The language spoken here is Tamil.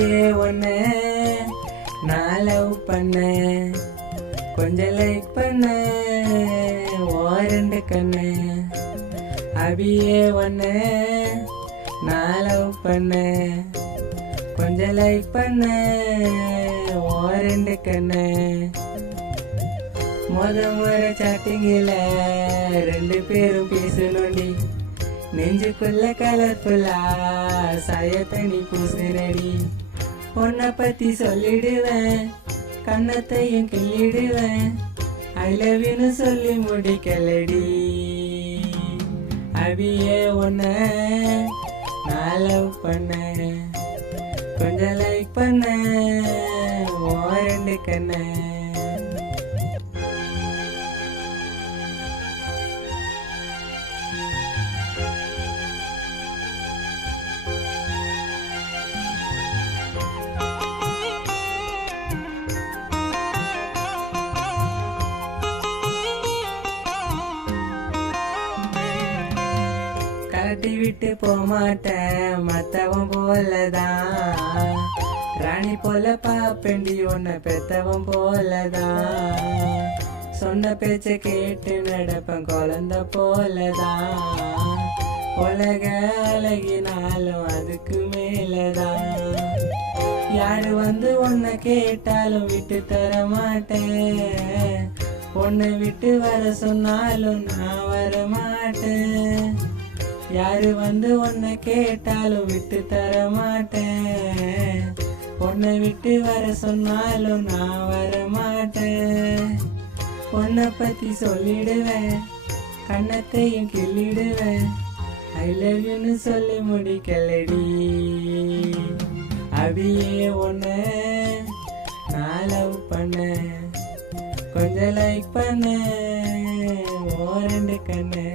அபியே ஒன்ன நான் லவ் பண்ண கொஞ்சம் லைக் பண்ண ரெண்டு கண்ணு. அபியே ஒன்ன நான் லவ் பண்ண கொஞ்சம் லைக் பண்ண ரெண்டு கண்ணு. முறை சாட்டிங்கில ரெண்டு பேரும் பேசணும்டி, நெஞ்சுக்குள்ள கலர்ஃபுல்லா சாயத்தனி பூசுறடி. உன்னை பத்தி சொல்லிடுவேன், கண்ணத்தையும் கிள்ளிடுவேன், ஐ லவ் யூன்னு சொல்லி முடிக்கலடி. அபியே ஒன்ன நான் லவ் பண்ண கொஞ்சம் லைக் பண்ண ரெண்டு கண்ணு. கட்டி விட்டு போமாட்டேன் மத்தவன் போலதான், ராணி போல பாப்பேண்டி உன்னை பெத்தவன் போலதான். சொன்ன பேச்ச கேட்டு நடப்பேன் குழந்தை போலதான், உலக அழகினாலும் அதுக்கு மேலதான். யாரு வந்து உன்னை கேட்டாலும் விட்டு தர மாட்டேன், உன்னை விட்டு வர சொன்னாலும் நான் வர மாட்டேன். யாரு வந்து உன்னை கேட்டாலும் விட்டு தர மாட்டேன், உன்னை விட்டு வர சொன்னாலும் நான் வர மாட்டேன். உன்னை பத்தி சொல்லிடுவேன், கண்ணத்தையும் கிள்ளிடுவேன், ஐ லவ் யூன்னு சொல்லி முடிக்கலடி. அபியே ஒன்ன நான் லவ் பண்ண கொஞ்சம் லைக் பண்ண ரெண்டு கண்ணு.